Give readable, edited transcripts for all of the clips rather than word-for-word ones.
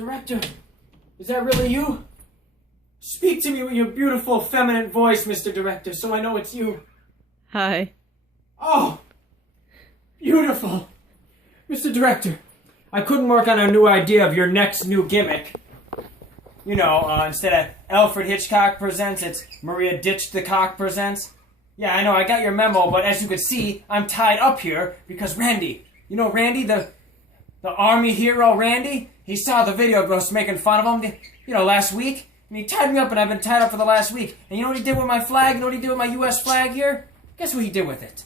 Director, is that really you? Speak to me with your beautiful feminine voice, Mr. Director, so I know it's you. Hi. Oh, beautiful. Mr. Director, I couldn't work on a new idea of your next new gimmick. You know, instead of Alfred Hitchcock Presents, it's Maria Ditch the Cock Presents. Yeah, I know, I got your memo, but as you can see, I'm tied up here because Randy, you know Randy, the army hero Randy? He saw the video of us making fun of him, you know, last week. And he tied me up, and I've been tied up for the last week. And you know what he did with my flag? You know what he did with my U.S. flag here? Guess what he did with it?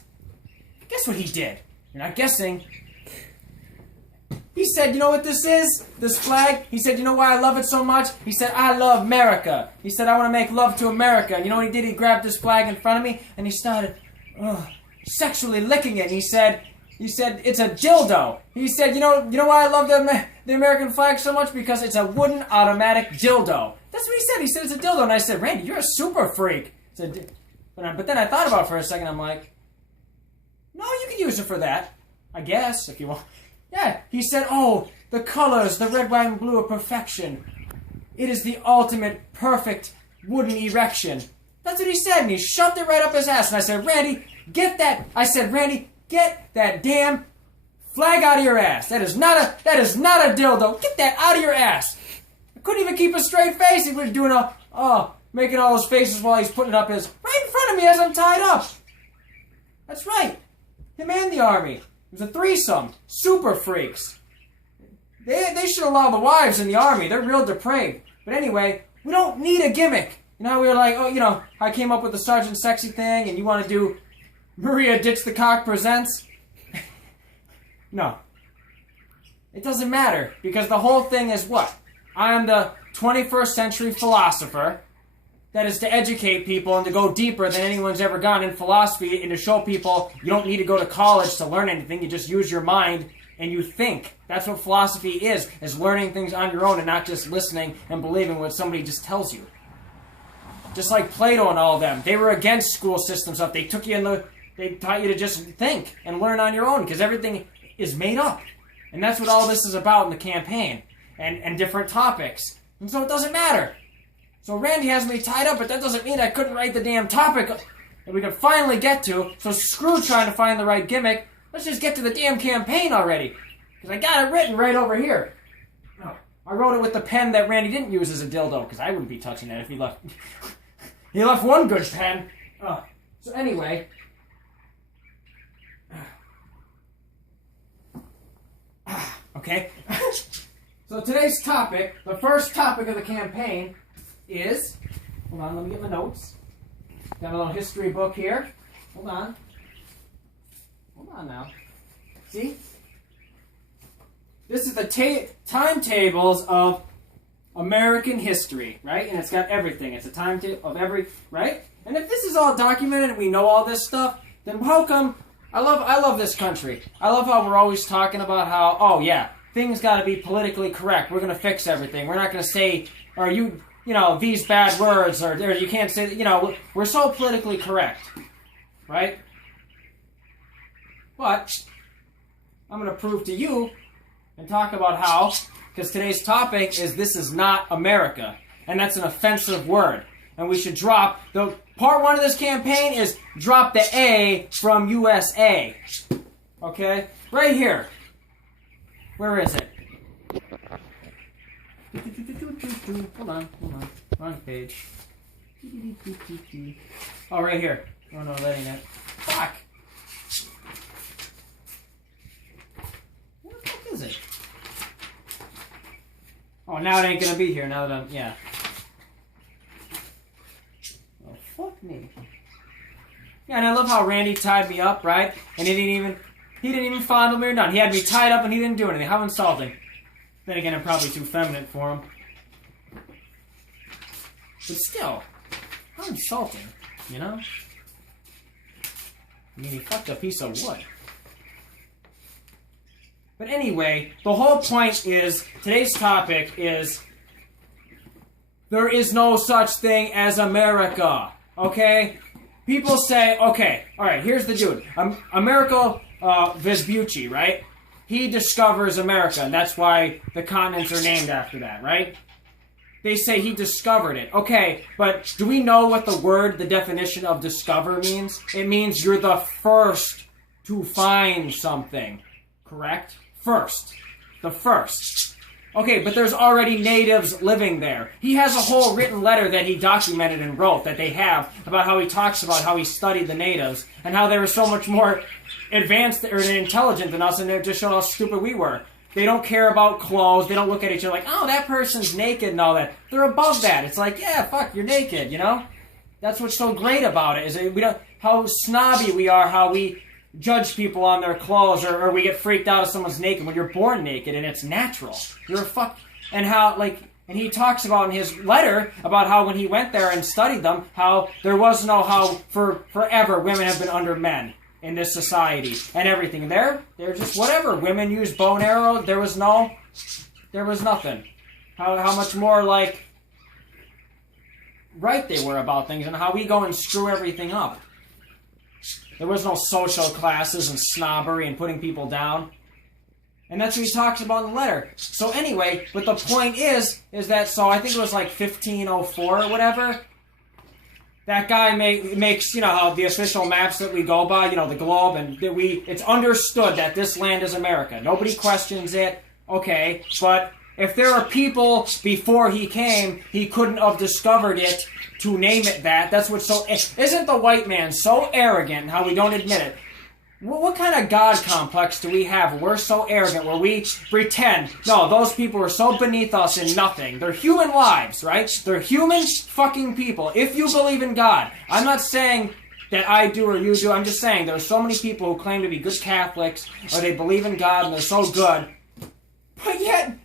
Guess what he did? You're not guessing. He said, you know what this is? This flag? He said, you know why I love it so much? He said, I love America. He said, I want to make love to America. And you know what he did? He grabbed this flag in front of me, and he started sexually licking it. And he said, it's a dildo. He said, you know why I love the American flag so much? Because it's a wooden automatic dildo. That's what he said. He said it's a dildo. And I said, Randy, you're a super freak. But then I thought about it for a second. I'm like, no, you can use it for that. I guess, if you want. Yeah, he said, oh, the colors, the red, white, and blue are perfection. It is the ultimate, perfect wooden erection. That's what he said, and he shoved it right up his ass. And I said, Randy, get that. I said, Randy, get that damn flag out of your ass. That is not a dildo. Get that out of your ass. I couldn't even keep a straight face. He was doing making all those faces while he's putting up his, right in front of me as I'm tied up. That's right. Him and the army. It was a threesome. Super freaks. They should allow the wives in the army. They're real depraved. But anyway, we don't need a gimmick. You know how we were like, I came up with the Sgt Sexay thing, and you want to do Maria Ditch the Cock Presents? No. It doesn't matter, because the whole thing is what? I'm the 21st century philosopher that is to educate people and to go deeper than anyone's ever gone in philosophy and to show people you don't need to go to college to learn anything. You just use your mind and you think. That's what philosophy is learning things on your own and not just listening and believing what somebody just tells you. Just like Plato and all of them. They were against school system stuff. They taught you to just think and learn on your own because everything is made up. And that's what all this is about in the campaign and different topics. And so it doesn't matter. So Randy has me tied up, but that doesn't mean I couldn't write the damn topic that we could finally get to. So screw trying to find the right gimmick. Let's just get to the damn campaign already. Because I got it written right over here. Oh, I wrote it with the pen that Randy didn't use as a dildo, because I wouldn't be touching that if he left. He left one good pen. So anyway. Okay. So today's topic, the first topic of the campaign is, hold on, let me get my notes. Got a little history book here. Hold on now. See? This is the timetables of American history, right? And it's got everything. It's a timetable of right? And if this is all documented and we know all this stuff, then how come, I love this country. I love how we're always talking about how, oh yeah, things got to be politically correct. We're going to fix everything. We're not going to say, or these bad words, or you can't say, we're so politically correct, right? But I'm going to prove to you and talk about how, because today's topic is this is not America, and that's an offensive word. And we should drop, part one of this campaign is drop the A from USA, okay? Right here. Where is it? Hold on. Wrong page. Oh, right here. Oh no, that ain't it. Fuck! Where the fuck is it? Oh, now it ain't gonna be here, now that I'm, yeah. Oh, fuck me. Yeah, and I love how Randy tied me up, right? And he didn't even fondle me or none. He had me tied up and he didn't do anything. How insulting. Then again, I'm probably too feminine for him. But still, how insulting, you know? I mean, he fucked a piece of wood. But anyway, the whole point is, today's topic is, there is no such thing as America, okay? People say, okay, alright, here's the dude. America Vespucci, right? he discovers America, and that's why the continents are named after that, right? They say he discovered it. Okay, but do we know what the definition of discover means? It means you're the first to find something, correct? First. The first. Okay, but there's already natives living there. He has a whole written letter that he documented and wrote that they have about how he talks about how he studied the natives and how they were so much more advanced or intelligent than us, and they just showed how stupid we were. They don't care about clothes. They don't look at each other like, oh, that person's naked and all that. They're above that. It's like, yeah, fuck, you're naked, you know? That's what's so great about it, is that we don't, how snobby we are, how we judge people on their clothes, or we get freaked out if someone's naked when you're born naked and it's natural. You're a fuck. And how, like, and he talks about in his letter about how when he went there and studied them, how there was no, how for forever women have been under men in this society and everything. They're just whatever. Women use bow and arrow. There was nothing. How much more like right they were about things, and how we go and screw everything up. There was no social classes and snobbery and putting people down. And that's what he talks about in the letter. So anyway, but the point is that, so I think it was like 1504 or whatever. That guy makes, you know, how the official maps that we go by, you know, the globe, and that it's understood that this land is America. Nobody questions it. Okay, but if there are people before he came, he couldn't have discovered it to name it that. That's what's so... Isn't the white man so arrogant how we don't admit it? What kind of God complex do we have? We're so arrogant where we pretend, no, those people are so beneath us in nothing. They're human lives, right? They're human fucking people. If you believe in God, I'm not saying that I do or you do. I'm just saying there are so many people who claim to be good Catholics, or they believe in God and they're so good. But yet,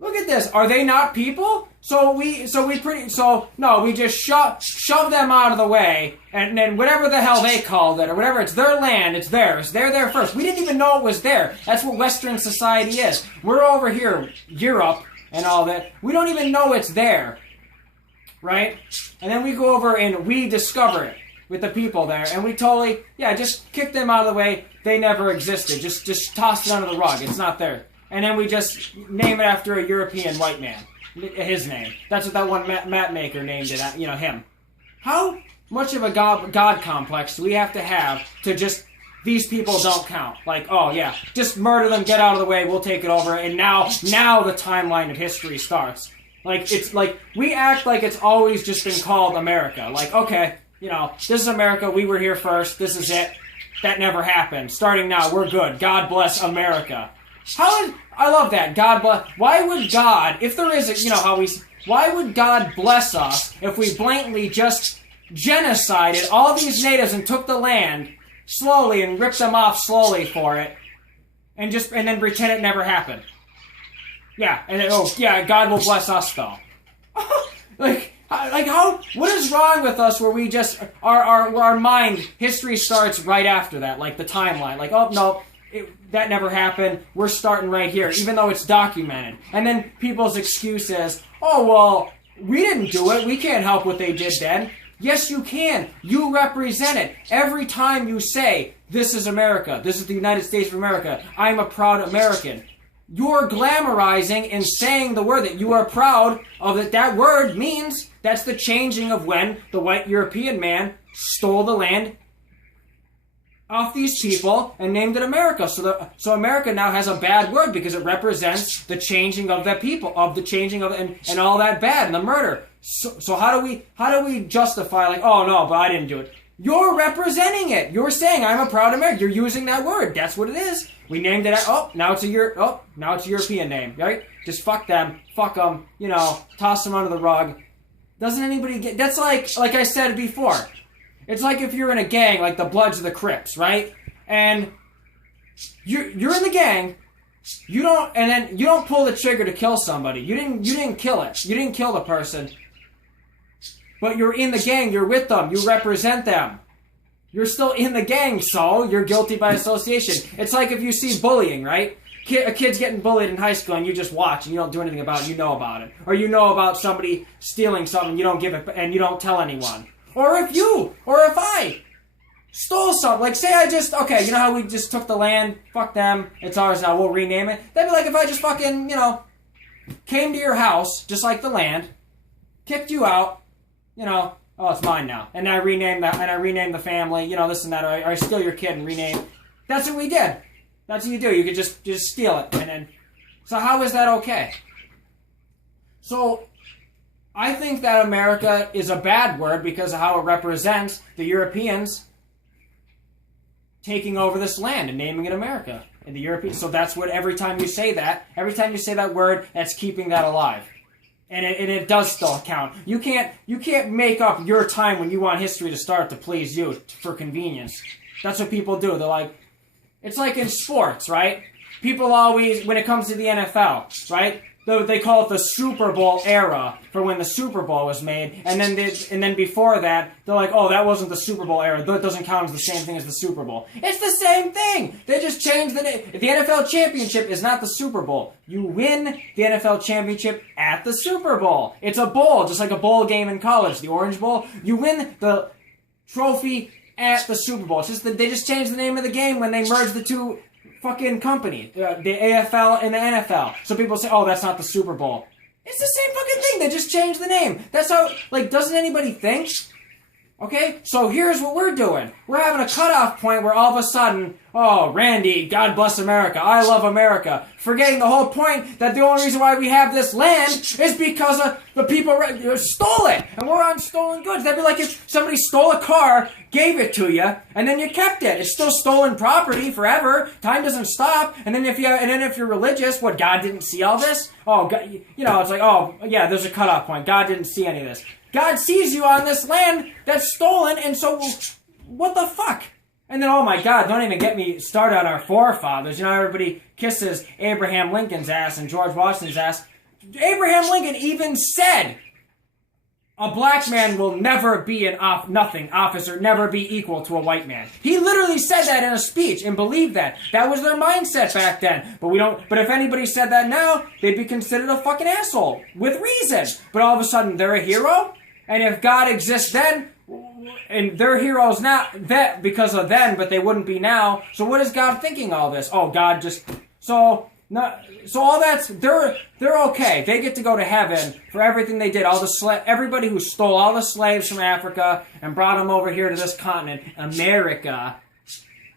look at this. Are they not people? We just shove them out of the way, and then whatever the hell they called it, or whatever, it's their land, it's theirs. They're there first. We didn't even know it was there. That's what Western society is. We're over here, Europe, and all that. We don't even know it's there, right? And then we go over and we discover it with the people there, and we totally, just kick them out of the way. They never existed. Just toss it under the rug. It's not there. And then we just name it after a European white man. His name. That's what that one map maker named it, him. How much of a God complex do we have to just, these people don't count? Like, oh yeah, just murder them, get out of the way, we'll take it over, and now the timeline of history starts. Like, it's like, we act like it's always just been called America. Like, okay, this is America, we were here first, this is it. That never happened. Starting now, we're good. God bless America. I love that. God bless. Why would God, if there is why would God bless us if we blatantly just genocided all these natives and took the land slowly and ripped them off slowly for it, and then pretend it never happened? Yeah, and then, God will bless us though. Like how? What is wrong with us where we just our mind history starts right after that, like the timeline, like, oh no. That never happened. We're starting right here, even though it's documented. And then people's excuse is, oh, well, we didn't do it. We can't help what they did then. Yes, you can. You represent it. Every time you say, this is America, this is the United States of America, I'm a proud American, you're glamorizing and saying the word that you are proud of. That word means that's the changing of when the white European man stole the land off these people and named it America. So America now has a bad word because it represents the changing of that people, of the changing of and all that bad and the murder. So how do we justify, like, oh no, but I didn't do it? You're representing it. You're saying I'm a proud American. You're using that word. That's what it is. We named it. Now it's a European name, right? Just fuck them, fuck them. Toss them under the rug. Doesn't anybody get? That's like I said before. It's like if you're in a gang, like the Bloods or the Crips, right? And you're in the gang, you don't pull the trigger to kill somebody. You didn't kill it. You didn't kill the person. But you're in the gang, you're with them, you represent them. You're still in the gang, so you're guilty by association. It's like if you see bullying, right? A kid's getting bullied in high school and you just watch and you don't do anything about it, you know about it. Or you know about somebody stealing something, you don't give it and you don't tell anyone. Or if I stole something. Like, say I just, okay, you know how we just took the land? Fuck them. It's ours now. We'll rename it. That'd be like if I just fucking, you know, came to your house, just like the land, kicked you out, you know, oh, it's mine now. And I renamed the family, you know, this and that. Or I steal your kid and rename. That's what we did. That's what you do. You could just steal it. And then, so how is that okay? So, I think that America is a bad word because of how it represents the Europeans taking over this land and naming it America. And the European, so that's what every time you say that word, that's keeping that alive. And it does still count. You can't make up your time when you want history to start to please you for convenience. That's what people do. They're like, it's like in sports, right? People always, when it comes to the NFL, right? They call it the Super Bowl era for when the Super Bowl was made, and then before that, they're like, oh, that wasn't the Super Bowl era. That doesn't count as the same thing as the Super Bowl. It's the same thing. They just changed the name. The NFL championship is not the Super Bowl. You win the NFL championship at the Super Bowl. It's a bowl, just like a bowl game in college, the Orange Bowl. You win the trophy at the Super Bowl. It's just that they just changed the name of the game when they merged the two fucking company, the AFL and the NFL. So people say, oh, that's not the Super Bowl. It's the same fucking thing. They just changed the name. That's how, like, doesn't anybody think? Okay? So here's what we're doing. We're having a cutoff point where all of a sudden, oh, Randy, God bless America. I love America. Forgetting the whole point that the only reason why we have this land is because of the people stole it. And we're on stolen goods. That'd be like if somebody stole a car, gave it to you, and then you kept it. It's still stolen property forever. Time doesn't stop. And then if you're religious, what, God didn't see all this? Oh, God, you know, it's like, oh, yeah, there's a cutoff point. God didn't see any of this. God sees you on this land that's stolen, and so what the fuck? And then, oh my God, don't even get me started on our forefathers. You know, everybody kisses Abraham Lincoln's ass and George Washington's ass. Abraham Lincoln even said, a black man will never be an officer, never be equal to a white man. He literally said that in a speech and believed that. That was their mindset back then. But if anybody said that now, they'd be considered a fucking asshole. With reason. But all of a sudden, they're a hero? And if God exists then, and they're heroes now, that because of then, but they wouldn't be now. So what is God thinking all this? Oh, God just... So all that's... They're okay. They get to go to heaven for everything they did. Everybody who stole all the slaves from Africa and brought them over here to this continent, America,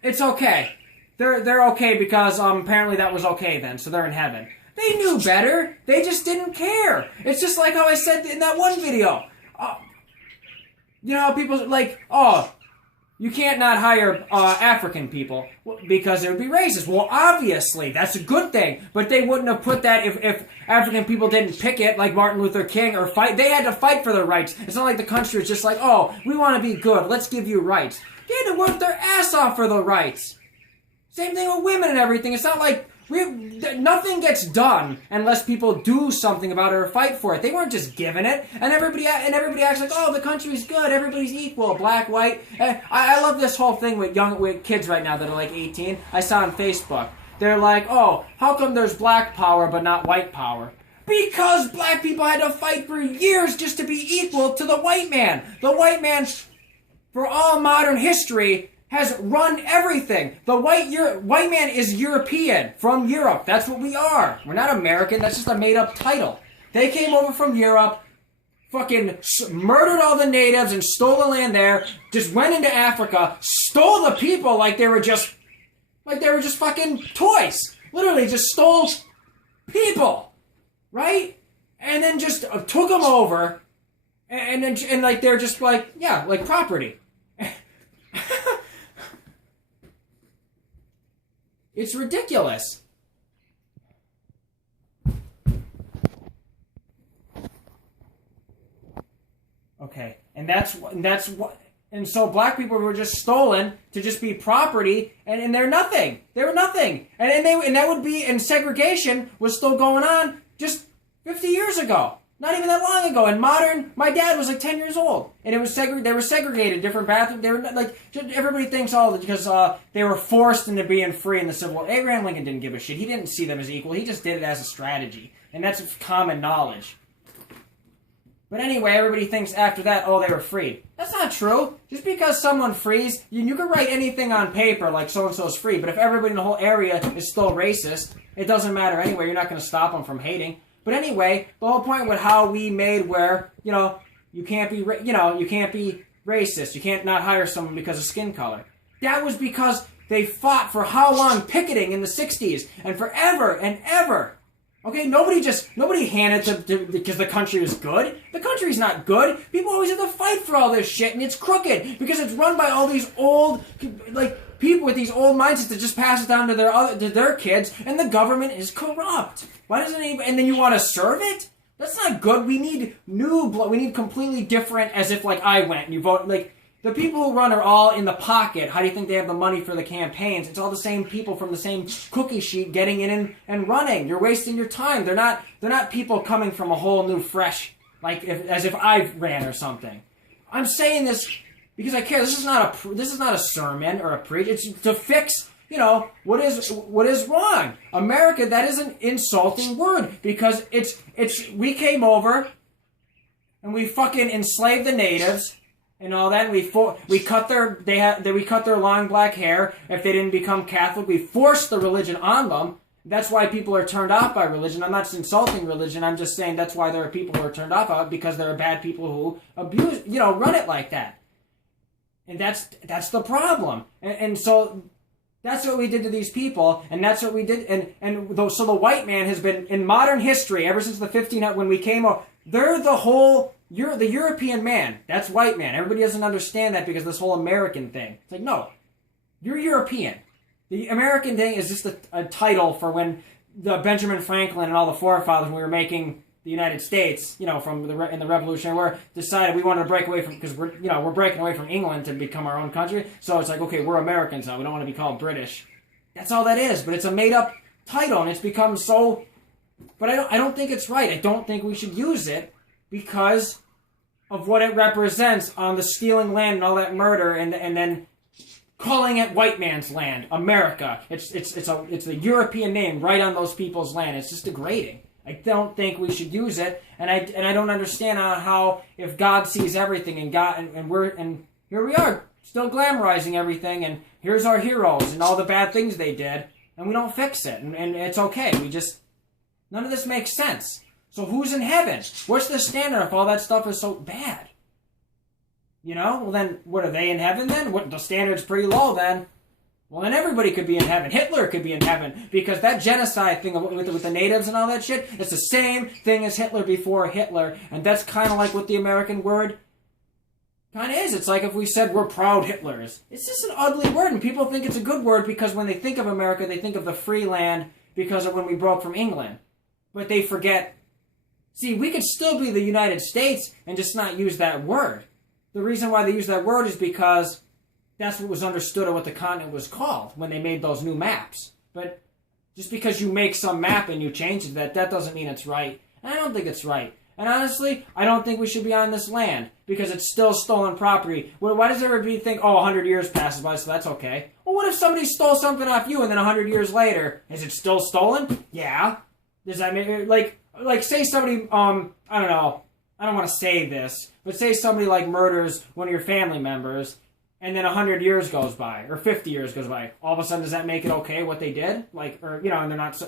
it's okay. They're okay because apparently that was okay then, so they're in heaven. They knew better. They just didn't care. It's just like how I said in that one video. You know how people like, oh, you can't not hire African people because it would be racist. Well, obviously, that's a good thing. But they wouldn't have put that if African people didn't picket like Martin Luther King or fight. They had to fight for their rights. It's not like the country was just like, oh, we want to be good. Let's give you rights. They had to work their ass off for the rights. Same thing with women and everything. It's not like nothing gets done unless people do something about it or fight for it. They weren't just given it, and everybody acts like, oh, the country's good, everybody's equal, black, white. I love this whole thing with kids right now that are like 18. I saw on Facebook. They're like, oh, how come there's black power but not white power? Because black people had to fight for years just to be equal to the white man. The white man, for all modern history, has run everything. The white man is European, from Europe. That's what we are. We're not American. That's just a made-up title. They came over from Europe, fucking murdered all the natives and stole the land there, just went into Africa, stole the people like they were just fucking toys. Literally just stole people, right? And then just took them over, and like they're just like, yeah, like property. It's ridiculous. Okay, and that's what, and so black people were just stolen to just be property, and they're nothing. They were nothing, and that would be, and segregation was still going on just 50 years ago. Not even that long ago. In modern, my dad was like 10 years old, and it was they were segregated, different bathrooms. They were like, everybody thinks because they were forced into being free in the Civil War. Abraham Lincoln didn't give a shit. He didn't see them as equal. He just did it as a strategy, and that's common knowledge. But anyway, everybody thinks after that, oh, they were freed. That's not true. Just because someone frees, you can write anything on paper like so-and-so's free, but if everybody in the whole area is still racist, it doesn't matter anyway. You're not going to stop them from hating. But anyway, the whole point with how we made where, you can't be racist. You can't not hire someone because of skin color. That was because they fought for how long? Picketing in the 60s and forever and ever. Okay, nobody handed because the country was good. The country's not good. People always have to fight for all this shit, and it's crooked because it's run by all these old, people with these old mindsets that just pass it down to their kids, and the government is corrupt. Why doesn't anybody? And then you want to serve it? That's not good. We need new blood. We need completely different. As if I went and you vote The people who run are all in the pocket. How do you think they have the money for the campaigns? It's all the same people from the same cookie sheet getting in and running. You're wasting your time. They're not people coming from a whole new fresh, as if I ran or something. I'm saying this because I care. This is not a sermon or a preach. It's to fix, what is wrong. America, that is an insulting word because we came over and we fucking enslaved the natives. And all that, we cut their long black hair. If they didn't become Catholic, we forced the religion on them. That's why people are turned off by religion. I'm not just insulting religion. I'm just saying that's why there are people who are turned off of it because there are bad people who abuse, run it like that. And that's the problem. And so that's what we did to these people, and that's what we did. So the white man has been in modern history ever since the 1500s when we came over. They're You're the European man. That's white man. Everybody doesn't understand that because this whole American thing. It's no, you're European. The American thing is just a title for when the Benjamin Franklin and all the forefathers, when we were making the United States, in the Revolutionary War, decided we wanted to break away from, because we're breaking away from England to become our own country. So it's okay, we're Americans now. We don't want to be called British. That's all that is. But it's a made up title, and it's become so. But I don't think it's right. I don't think we should use it. Because of what it represents on the stealing land and all that murder, and then calling it white man's land, America. It's a European name right on those people's land. It's just degrading. I don't think we should use it, and I don't understand how if God sees everything and here we are still glamorizing everything, and here's our heroes and all the bad things they did, and we don't fix it, and it's okay. None of this makes sense. So who's in heaven? What's the standard if all that stuff is so bad? Well then, what are they in heaven then? The standard's pretty low then. Well then everybody could be in heaven. Hitler could be in heaven. Because that genocide thing with the natives and all that shit, it's the same thing as Hitler before Hitler. And that's kind of like what the American word kind of is. It's like if we said we're proud Hitlers. It's just an ugly word, and people think it's a good word because when they think of America, they think of the free land because of when we broke from England. But they forget. See, we could still be the United States and just not use that word. The reason why they use that word is because that's what was understood of what the continent was called when they made those new maps. But just because you make some map and you change it, that doesn't mean it's right. And I don't think it's right. And honestly, I don't think we should be on this land because it's still stolen property. Well, why does everybody think, 100 years passes by, so that's okay? Well, what if somebody stole something off you and then 100 years later, is it still stolen? Yeah. Does that mean, say somebody, I don't know, I don't want to say this, but say somebody murders one of your family members, and then 100 years goes by, or 50 years goes by. All of a sudden, does that make it okay what they did? And they're not,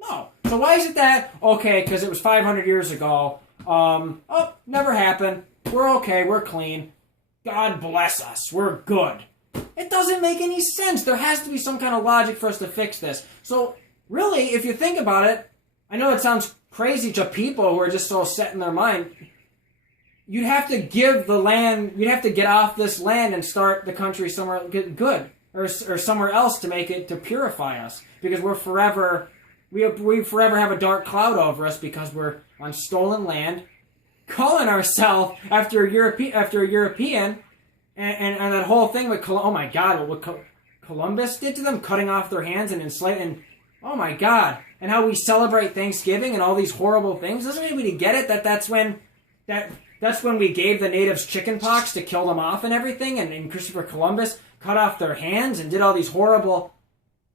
no. So why is it that, okay, because it was 500 years ago, never happened, we're okay, we're clean, God bless us, we're good. It doesn't make any sense. There has to be some kind of logic for us to fix this. So, really, if you think about it, I know it sounds crazy to people who are just so set in their mind. You'd have to give the land, you'd have to get off this land and start the country somewhere good, or somewhere else to make it, to purify us. Because we forever have a dark cloud over us because we're on stolen land, calling ourselves after a European, and that whole thing with, oh my God, what Columbus did to them, cutting off their hands and enslaving, oh my God. And how we celebrate Thanksgiving and all these horrible things. Doesn't anybody get it? That's when we gave the natives chicken pox to kill them off and everything. And Christopher Columbus cut off their hands and did all these horrible.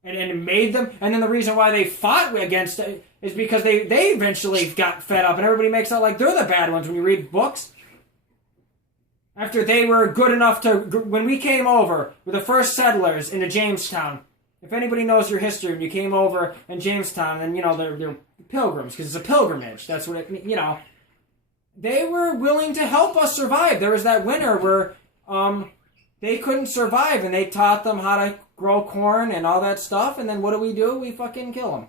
and made them. And then the reason why they fought against it is because they eventually got fed up, and everybody makes out like they're the bad ones when you read books. After they were good enough to, when we came over, we're the first settlers into Jamestown. If anybody knows your history, when you came over in Jamestown, then, they're pilgrims, because it's a pilgrimage. That's what it, they were willing to help us survive. There was that winter where they couldn't survive, and they taught them how to grow corn and all that stuff, and then what do? We fucking kill them.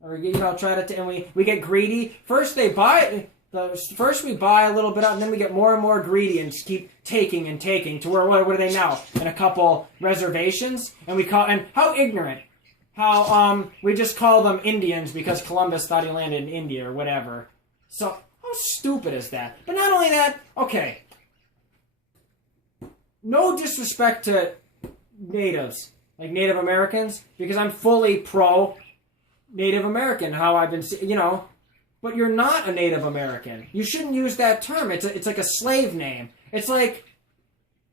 Or, try to, and we get greedy. First we buy a little bit out, and then we get more and more greedy and just keep taking and taking to where, what are they now? In a couple reservations? And how ignorant. How, we just call them Indians because Columbus thought he landed in India or whatever. So, how stupid is that? But not only that, okay. No disrespect to natives, like Native Americans, because I'm fully pro Native American, how I've been, but you're not a Native American. You shouldn't use that term. It's like a slave name. It's like,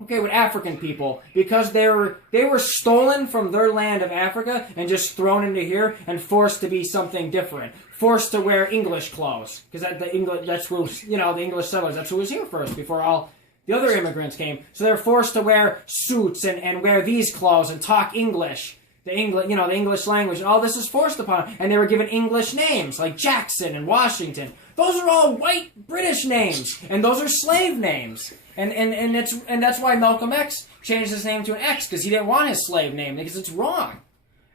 okay, with African people, because they were stolen from their land of Africa and just thrown into here and forced to be something different. Forced to wear English clothes. Because the English settlers, that's who was here first before all the other immigrants came. So they're forced to wear suits and wear these clothes and talk English. The English language, and all this is forced upon them. And they were given English names, like Jackson and Washington. Those are all white British names, and those are slave names. And that's why Malcolm X changed his name to an X, because he didn't want his slave name, because it's wrong.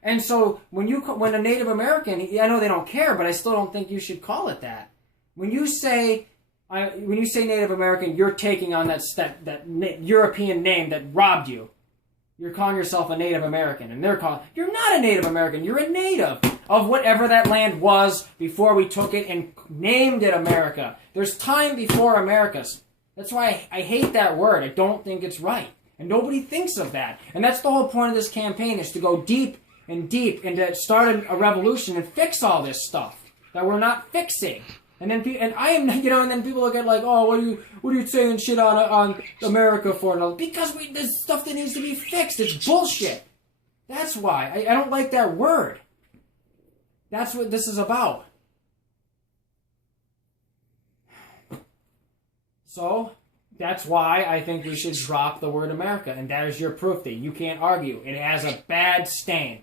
And so, when a Native American, I know they don't care, but I still don't think you should call it that. When you say Native American, you're taking on that European name that robbed you. You're calling yourself a Native American, and you're not a Native American, you're a native of whatever that land was before we took it and named it America. There's time before America's. That's why I hate that word. I don't think it's right. And nobody thinks of that. And that's the whole point of this campaign, is to go deep and deep and to start a revolution and fix all this stuff that we're not fixing. And then and then people look at like, oh, what are you saying shit on America for? And all, because there's stuff that needs to be fixed. It's bullshit. That's why I don't like that word. That's what this is about. So that's why I think we should drop the word America, and that is your proof that you can't argue. It has a bad stain.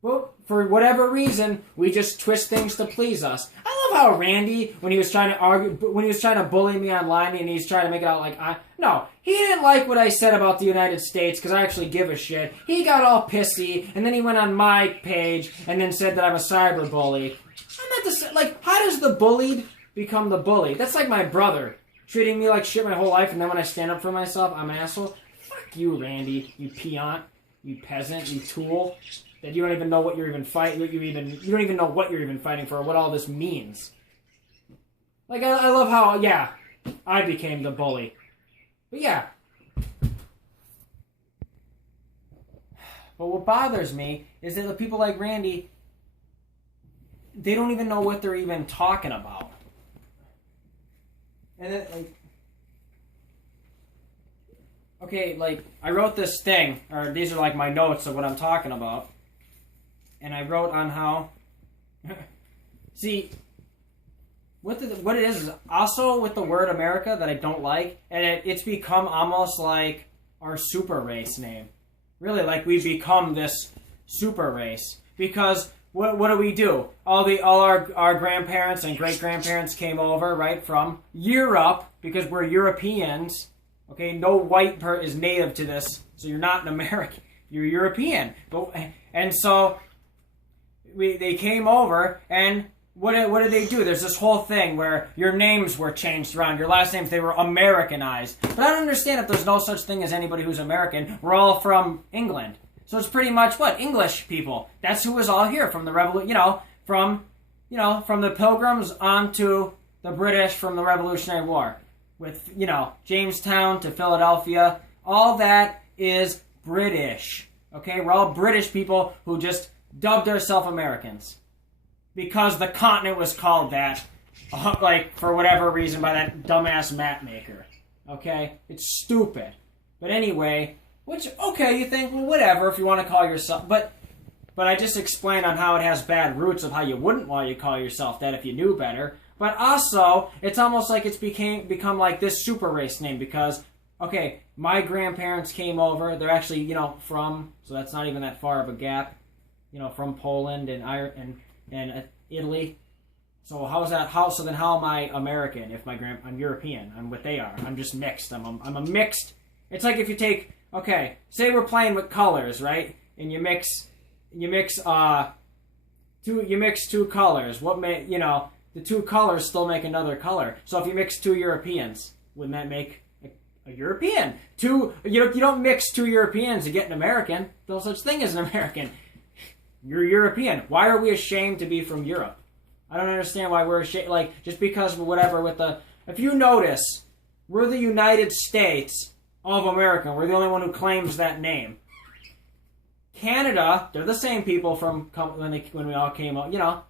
Well, for whatever reason, we just twist things to please us. I love how Randy, when he was trying to bully me online, and he's trying to make it out like no, he didn't like what I said about the United States, because I actually give a shit. He got all pissy, and then he went on my page, and then said that I'm a cyber bully. I'm not how does the bullied become the bully? That's like my brother, treating me like shit my whole life, and then when I stand up for myself, I'm an asshole. Fuck you, Randy, you peon, you peasant, you tool. That you don't even know what you're even fighting. You don't even know what you're even fighting for, or what all this means. Like I love how I became the bully, but yeah. But what bothers me is that the people like Randy, they don't even know what they're even talking about. And then, I wrote this thing, or these are like my notes of what I'm talking about. And I wrote on how, see, what it is also with the word America that I don't like, and it's become almost like our super race name. Really, like we've become this super race. Because what do we do? All our grandparents and great-grandparents came over, right, from Europe, because we're Europeans. Okay, no white is native to this, so you're not an American. You're European. And so they came over, and what did they do? There's this whole thing where your names were changed around. Your last names, they were Americanized. But I don't understand if there's no such thing as anybody who's American. We're all from England. So it's pretty much what? English people. That's who was all here from the revolution, from the Pilgrims onto the British from the Revolutionary War. With, Jamestown to Philadelphia. All that is British. Okay? We're all British people who just dubbed ourselves Americans. Because the continent was called that, for whatever reason, by that dumbass map maker. Okay? It's stupid. But anyway, you think, well, whatever, if you want to call yourself, but But I just explained on how it has bad roots of how you wouldn't want to call yourself that if you knew better. But also, it's almost like it's become like this super race name because, okay, my grandparents came over. They're actually, you know, from, so that's not even that far of a gap, you know, from Poland and Ireland and Italy. So how is that? So then how am I American if I'm European? I'm what they are. I'm just mixed. I'm a mixed. It's like if you take, okay, say we're playing with colors, right? And you mix two colors. The two colors still make another color. So if you mix two Europeans, wouldn't that make a European? You don't mix two Europeans to get an American. No such thing as an American. You're European. Why are we ashamed to be from Europe? I don't understand why we're ashamed. Like, just because whatever if you notice, we're the United States of America. We're the only one who claims that name. Canada, they're the same people from when we all came out, you know.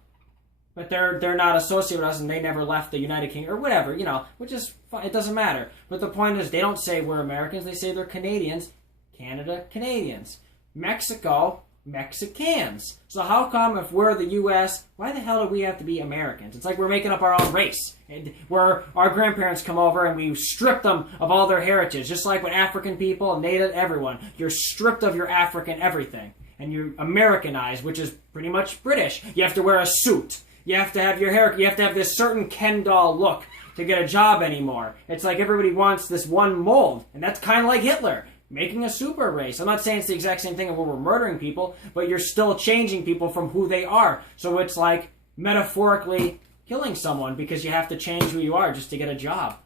But they're not associated with us, and they never left the United Kingdom or whatever, you know, which is fine. It doesn't matter. But the point is, they don't say we're Americans; they say they're Canadians. Canada, Canadians. Mexico, Mexicans. So how come if we're the U.S., why the hell do we have to be Americans? It's like we're making up our own race, and where our grandparents come over and we strip them of all their heritage, just like with African people, Native, everyone. You're stripped of your African everything, and you're Americanized, which is pretty much British. You have to wear a suit. You have to have your hair. You have to have this certain Ken doll look to get a job anymore. It's like everybody wants this one mold, and that's kind of like Hitler making a super race. I'm not saying it's the exact same thing of where we're murdering people, but you're still changing people from who they are. So it's like metaphorically killing someone because you have to change who you are just to get a job.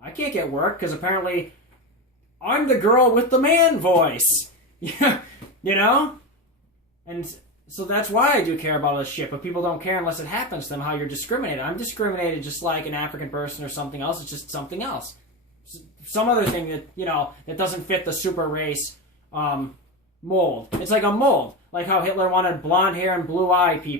I can't get work because apparently I'm the girl with the man voice. Yeah, you know? And so that's why I do care about all this shit, but people don't care unless it happens to them, how you're discriminated. I'm discriminated just like an African person or something else. It's just something else. Some other thing that, you know, that doesn't fit the super race mold. It's like a mold. Like how Hitler wanted blonde hair and blue eye people.